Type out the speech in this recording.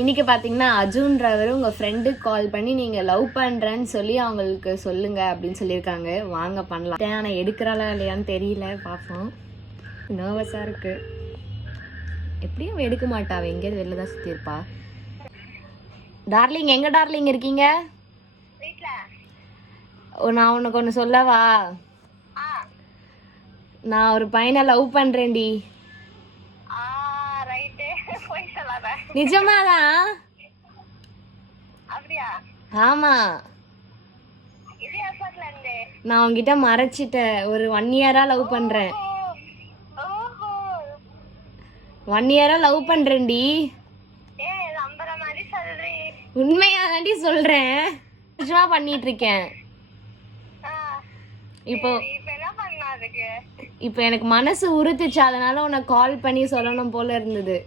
இன்னைக்கு பார்த்தீங்கன்னா அர்ஜுன்றவர் உங்கள் ஃப்ரெண்டுக்கு கால் பண்ணி நீங்கள் லவ் பண்ணுறேன்னு சொல்லி அவங்களுக்கு சொல்லுங்க அப்படின்னு சொல்லியிருக்காங்க. வாங்க பண்ணலாம். ஆனால் எடுக்கிறாளா இல்லையான்னு தெரியல, பார்ப்போம். நர்வஸாக இருக்கு. எப்படியும் எடுக்க மாட்டா, அவள் எங்கேயாவது வெளில தான் சுற்றி இருப்பா. டார்லிங், எங்கே டார்லிங் இருக்கீங்க? நான் உனக்கு ஒன்று சொல்லவா? நான் ஒரு பையனை லவ் பண்ணுறேன்டி. நிஜமாதான்? ஆமா, நான் உங்ககிட்ட மறைச்சிட்டேன். ஒரு 1 இயரா லவ் பண்றேன். 1 இயரா லவ் பண்றேன்டி. உண்மையா தாண்டி சொல்றேன். நிஜமா பண்ணிட்டு இருக்கேன். இப்போ எனக்கு மனசு உறுத்துச்சு, அதனால உனக்கு கால் பண்ணி சொல்லணும் போல இருந்தது.